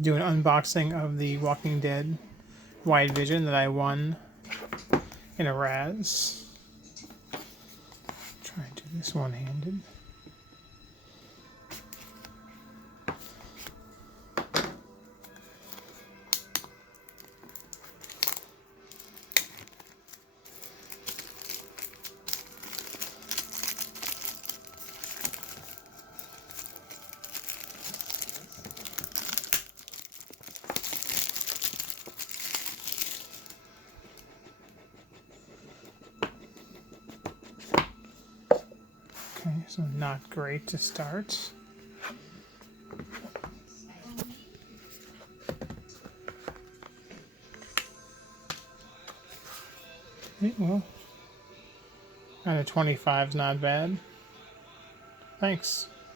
do an unboxing of the Walking Dead Wide Vision that I won in a Raz. Try and do this one-handed. Okay, so not great to start. Okay, well, out of 25 is not bad. Thanks.